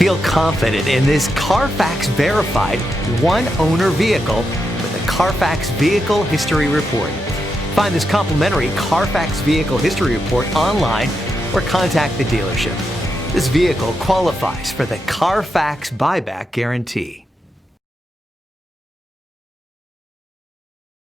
Feel confident in this Carfax verified one-owner vehicle with a Carfax Vehicle History Report. Find this complimentary Carfax Vehicle History Report online or contact the dealership. This vehicle qualifies for the Carfax Buyback Guarantee.